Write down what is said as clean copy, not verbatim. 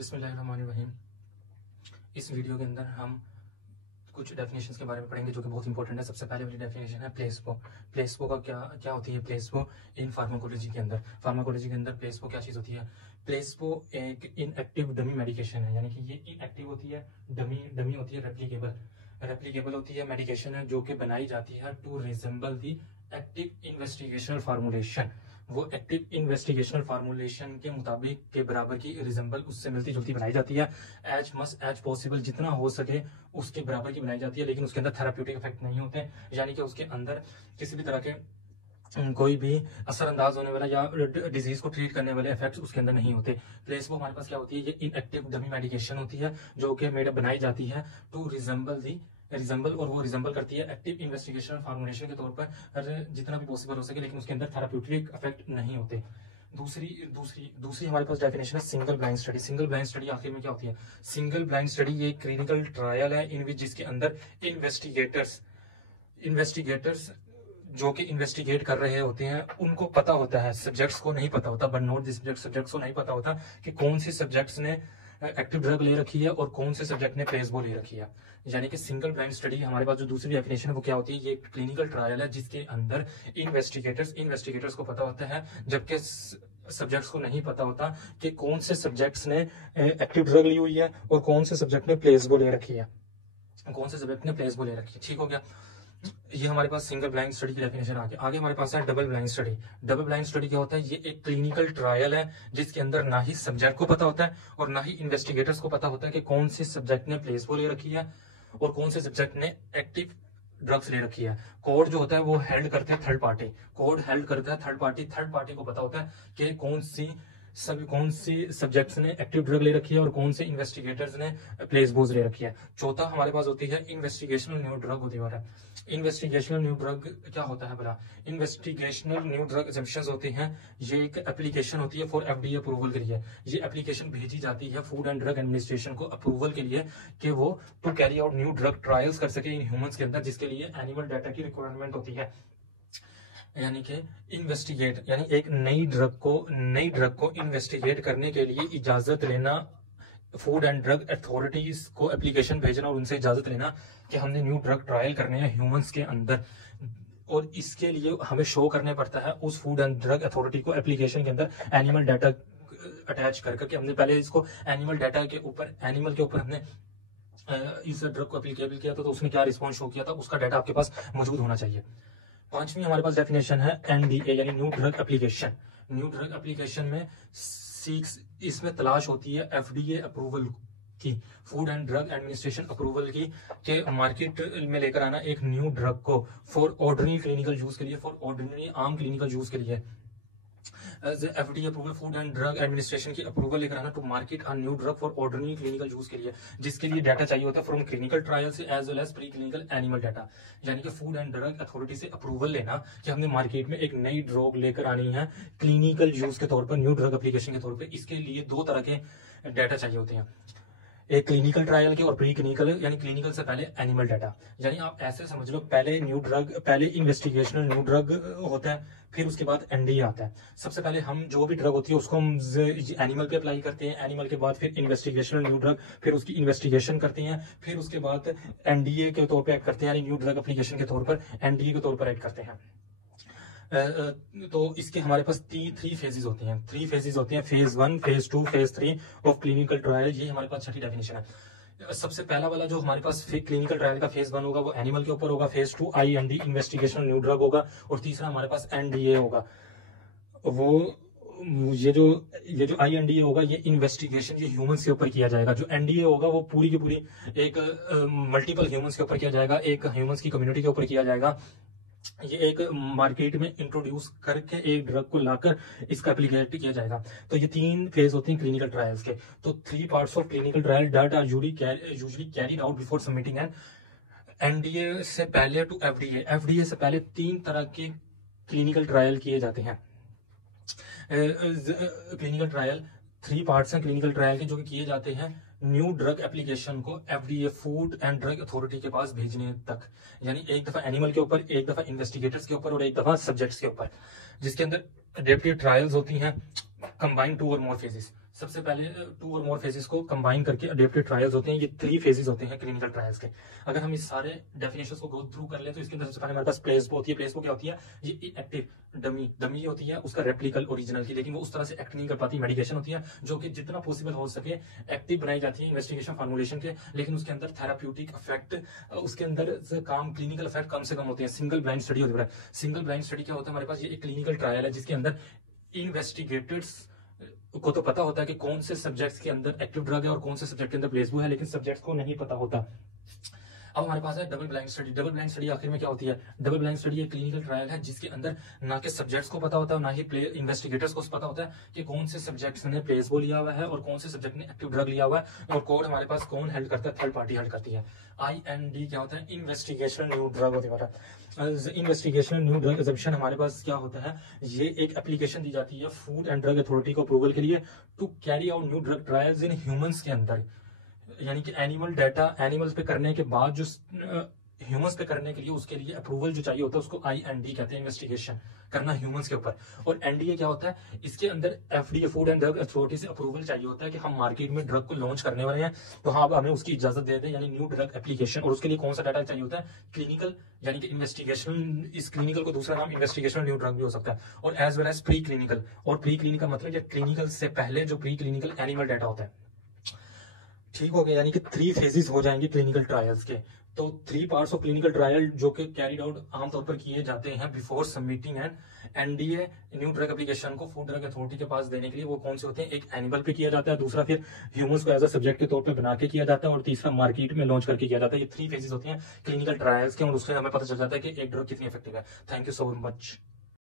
बिस्मिल्लाहिर्रहमानिर्रहीम। इस वीडियो के अंदर हम कुछ डेफिनेशंस के बारे में पढ़ेंगे जो कि बहुत इंपॉर्टेंट है। सबसे पहले वाली डेफिनेशन है प्लेसबो। प्लेसबो का क्या होती है प्लेसबो इन फार्माकोलॉजी के अंदर। फार्माकोलॉजी के अंदर प्लेसबो क्या चीज़ होती है? प्लेसबो एक इनएक्टिव डमी मेडिकेशन है, यानी कि ये इनएक्टिव होती है, डमी होती है, रेप्लिकेबल होती है मेडिकेशन है जो कि बनाई जाती है to resemble the active investigational formulation. वो एक्टिव इन्वेस्टिगेशनल फार्मूलेशन के मुताबिक के बराबर की रिजेंबल उससे मिलती जुलती बनाई जाती है। एज पॉसिबल जितना हो सके उसके बराबर की बनाई जाती है, लेकिन उसके अंदर थेराप्यूटिक इफेक्ट नहीं होते, यानी कि उसके अंदर किसी भी तरह के कोई भी असरअंदाज होने वाला या डिजीज को ट्रीट करने वाले इफेक्ट्स उसके अंदर नहीं होते। प्लेसबो हमारे पास क्या होती है? ये इनएक्टिव डमी मेडिकेशन होती है जो कि बनाई जाती है टू रिजेंबल और वो रिजेंबल करती है एक्टिव इन्वेस्टिगेशनल फार्मूलेशन के तौर पर जितना भी पॉसिबल हो सके, लेकिन उसके अंदर थेराप्यूटिक इफेक्ट नहीं होते। दूसरी हमारे पास डेफिनेशन है single blind study. Single blind study आखिर में क्या होती है? सिंगल ब्लाइंड स्टडी ये क्लिनिकल ट्रायल है इन विच जिसके अंदर इन्वेस्टिगेटर्स जो कि इन्वेस्टिगेट कर रहे होते हैं उनको पता होता है, सब्जेक्ट्स को नहीं पता होता, बट नॉट द सब्जेक्ट्स को नहीं पता होता कि कौन से सब्जेक्ट्स ने एक्टिव ड्रग ले रखी है और कौन से सब्जेक्ट ने प्लेसबो ले रखी है। यानी कि सिंगल ब्लाइंड स्टडी हमारे पास जो दूसरी डेफिनेशन है वो क्या होती है? ये क्लिनिकल ट्रायल है जिसके अंदर इन्वेस्टिगेटर्स को पता होता है, जबकि सब्जेक्ट्स को नहीं पता होता कि कौन से सब्जेक्ट्स ने एक्टिव ड्रग ली हुई है और कौन से सब्जेक्ट ने प्लेसबो ले रखी है। ठीक हो गया? ये हमारे पास सिंगल ब्लाइंड स्टडी की डेफिनेशन आगे हमारे पास है double blind study. Double blind study क्या होता है? ये एक क्लिनिकल ट्रायल है जिसके अंदर ना ही सब्जेक्ट को पता होता है और ना ही इन्वेस्टिगेटर्स को पता होता है कि कौन से सब्जेक्ट ने प्लेसबो ले रखी है और कौन से सब्जेक्ट ने एक्टिव ड्रग्स ले रखी है। कोड जो होता है वो हेल्ड करते हैं थर्ड पार्टी। थर्ड पार्टी को पता होता है कि कौन सी सब्जेक्ट्स ने एक्टिव ड्रग ले रखी है और कौन से इन्वेस्टिगेटर्स ने प्लेसबोज ले रखी है। चौथा हमारे पास होती है इन्वेस्टिगेशनल न्यू ड्रग होती है। इन्वेस्टिगेशनल न्यू ड्रग क्या होता है भला? इन्वेस्टिगेशनल न्यू ड्रग एग्जेम्पशंस होती हैं। ये एक एप्लीकेशन होती है फॉर एफडीए अप्रूवल के लिए। ये एप्लीकेशन भेजी जाती है फूड एंड ड्रग एडमिनिस्ट्रेशन को अप्रूवल के लिए कि वो to carry out new drug trials कर सके इन ह्यूमंस के अंदर, जिसके लिए एनिमल डाटा की रिक्वायरमेंट होती है। यानी कि इन्वेस्टिगेट यानी एक नई ड्रग को इन्वेस्टिगेट करने के लिए इजाजत लेना, फूड एंड ड्रग अथॉरिटीज को एप्लीकेशन भेजना और उनसे इजाजत लेना कि हमने न्यू ड्रग ट्रायल करने हैं ह्यूमंस के अंदर, और इसके लिए हमें शो करने पड़ता है उस फूड एंड ड्रग अथॉरिटी को एप्लीकेशन के अंदर एनिमल डाटा अटैच करके हमने पहले इसको एनिमल के ऊपर हमने इस ड्रग को एप्लीकेबल किया था, तो उसने क्या रिस्पॉन्स शो किया था उसका डाटा आपके पास मौजूद होना चाहिए। पांचवी हमारे पास डेफिनेशन है एनडीए यानी new drug application. New drug application में इसमें तलाश होती है एफडीए अप्रूवल की, food and drug administration approval की, के मार्केट में लेकर आना एक न्यू ड्रग को फॉर ऑर्डिनरी क्लिनिकल यूज के लिए, आम क्लिनिकल यूज के लिए। FDA approval food and drug administration की अप्रूवल लेकर आना to market a new drug for ordinary clinical use के लिए, जिसके लिए डाटा चाहिए होता है फ्रॉम क्लिनिकल ट्रायल से as well as pre clinical animal data. यानी कि फूड एंड ड्रग अथॉरिटी से अप्रूवल लेना कि हमने मार्केट में एक नई ड्रग लेकर आनी है क्लिनिकल यूज के तौर पर, न्यू ड्रग एप्लीकेशन के तौर पर। इसके लिए दो तरह के डाटा चाहिए होते हैं, एक क्लिनिकल ट्रायल के और प्री क्लिनिकल, यानी क्लिनिकल से पहले एनिमल डाटा। यानी आप ऐसे समझ लो पहले इन्वेस्टिगेशनल न्यू ड्रग होता है, फिर उसके बाद एनडीए आता है। सबसे पहले हम जो भी ड्रग होती है उसको हम एनिमल पे अप्लाई करते हैं, एनिमल के बाद फिर इन्वेस्टिगेशनल न्यू ड्रग, फिर उसकी इन्वेस्टिगेशन करते हैं, फिर उसके बाद एनडीए के तौर पर एक्ट करते हैं, यानी न्यू ड्रग एप्लीकेशन के तौर पर एनडीए के तौर पर एक्ट करते हैं। तो इसके हमारे पास थ्री फेजेस होती हैं, phase 1, phase 2, phase 3 of clinical trial. ये हमारे पास छठी डेफिनेशन है। सबसे पहला वाला जो हमारे पास क्लिनिकल ट्रायल का फेज 1 होगा वो एनिमल के ऊपर होगा, phase 2 IND investigational new drug होगा, और तीसरा हमारे पास एनडीए होगा। ये जो IND होगा ये इन्वेस्टिगेशन ये ह्यूमंस के ऊपर किया जाएगा। जो एनडीए होगा वो पूरी की पूरी एक मल्टीपल ह्यूमंस के ऊपर किया जाएगा, एक ह्यूमंस की कम्युनिटी के ऊपर किया जाएगा। ये एक मार्केट में इंट्रोड्यूस करके एक ड्रग को लाकर इसका एप्लीकेट किया जाएगा। तो ये 3 फेज होते हैं क्लिनिकल ट्रायल्स के। तो 3 parts of clinical trial that are usually carried out before submitting an NDA से पहले टू एफडीए से पहले 3 तरह के क्लिनिकल ट्रायल किए जाते हैं। क्लिनिकल ट्रायल 3 पार्ट्स हैं क्लिनिकल ट्रायल के जो कि किए जाते हैं न्यू ड्रग एप्लीकेशन को FDA food and drug authority के पास भेजने तक, यानी एक दफा एनिमल के ऊपर, एक दफा इन्वेस्टिगेटर्स के ऊपर और एक दफा सब्जेक्ट्स के ऊपर, जिसके अंदर अडेप्टिव ट्रायल्स होती हैं कंबाइंड 2 और मोर फेजेस। सबसे पहले 2 और मोर फेजेस को कंबाइन करके अडेप्टिव ट्रायल्स होते हैं। ये 3 फेजेस होते हैं क्लिनिकल ट्रायल्स के। अगर हम इस सारे डेफिनेशंस को गो थ्रू कर ले तो इसके अंदर सबसे पहले हमारे पास प्लेसबो होती है। प्लेसबो क्या होती है? ये इनएक्टिव डमी होती है, उसका रेप्लिकल ओरिजिनल की, लेकिन वो उस तरह से एक्ट नहीं कर पाती। मेडिकेशन होती है जो कि जितना पॉसिबल हो सके एक्टिव बनाई जाती है इन्वेस्टिगेशन फॉर्मुलेशन के, लेकिन उसके अंदर थेराप्यूटिक इफेक्ट, उसके अंदर काम क्लिनिकल इफेक्ट कम से कम होते हैं। सिंगल ब्लाइंड स्टडी होती है। सिंगल ब्लाइंड स्टडी क्या होता है? हमारे पास ये एक क्लिनिकल ट्रायल है जिसके अंदर इन्वेस्टिगेटर्स को तो पता होता है कि कौन से सब्जेक्ट्स के अंदर एक्टिव ड्रग है और कौन से सब्जेक्ट के अंदर प्लेसबो है, लेकिन सब्जेक्ट्स को नहीं पता होता। अब हमारे पास है double blind study. Double blind study आखिर में क्या होती है? डबल ब्लाइंड स्टडी एक क्लिनिकल ट्रायल है जिसके अंदर ना के सब्जेक्ट्स को पता होता है, ना ही इन्वेस्टिगेटर्स को पता होता है कि कौन से सब्जेक्ट्स ने प्लेसबो लिया हुआ है और कौन से सब्जेक्ट ने एक्टिव ड्रग लिया हुआ है। और कोड हमारे पास कौन हेल्ड करता है? थर्ड पार्टी हेल्ड करती है। IND क्या होता है? इन्वेस्टिगेशनल न्यू ड्रग होता है। इन्वेस्टिगेशनल न्यू ड्रग एग्जम्पशन हमारे पास क्या होता है? ये एक एप्लीकेशन दी जाती है फूड एंड ड्रग अथॉरिटी को अप्रूवल के लिए to carry out new drug trials in humans के अंदर, यानी कि एनिमल डाटा एनिमल्स पे करने के बाद जो ह्यूमंस पे करने के लिए उसके लिए अप्रूवल जो चाहिए होता है उसको IND कहते हैं, इन्वेस्टिगेशन करना ह्यूमंस के ऊपर। और NDA क्या होता है? इसके अंदर FDA food and drug authority से अप्रूवल चाहिए होता है कि हम मार्केट में ड्रग को लॉन्च करने वाले हैं, तो हाँ, अब हमें उसकी इजाजत दे दें, यानी न्यू ड्रग एप्लीकेशन। और उसके लिए कौन सा डाटा चाहिए होता है? क्लिनिकल, यानी कि इन्वेस्टिगेशन। इस क्लिनिकल को दूसरा नाम इन्वेस्टिगेशनल न्यू ड्रग भी हो सकता है। और as well as pre clinical. और प्री क्लिनिकल मतलब ये क्लिनिकल से पहले जो प्री क्लिनिकल एनिमल डाटा होता है। ठीक हो गया, यानी कि 3 फेजेस हो जाएंगे क्लिनिकल ट्रायल्स के। तो 3 पार्ट्स ऑफ क्लिनिकल ट्रायल जो कि कैरिड आउट आमतौर पर किए जाते हैं before submitting and NDA new drug application को फूड ड्रग अथॉरिटी के पास देने के लिए। वो कौन से होते हैं? एक एनिमल पे किया जाता है, दूसरा फिर ह्यूमंस को एज अ सब्जेक्ट के तौर पे बना के किया जाता है, और तीसरा मार्केट में लॉन्च करके किया जाता है। ये 3 फेजेस होते हैं क्लिनिकल ट्रायल्स के, और उससे हमें पता चल जाता है कि एक ड्रग कितनी इफेक्टिव है। Thank you so much.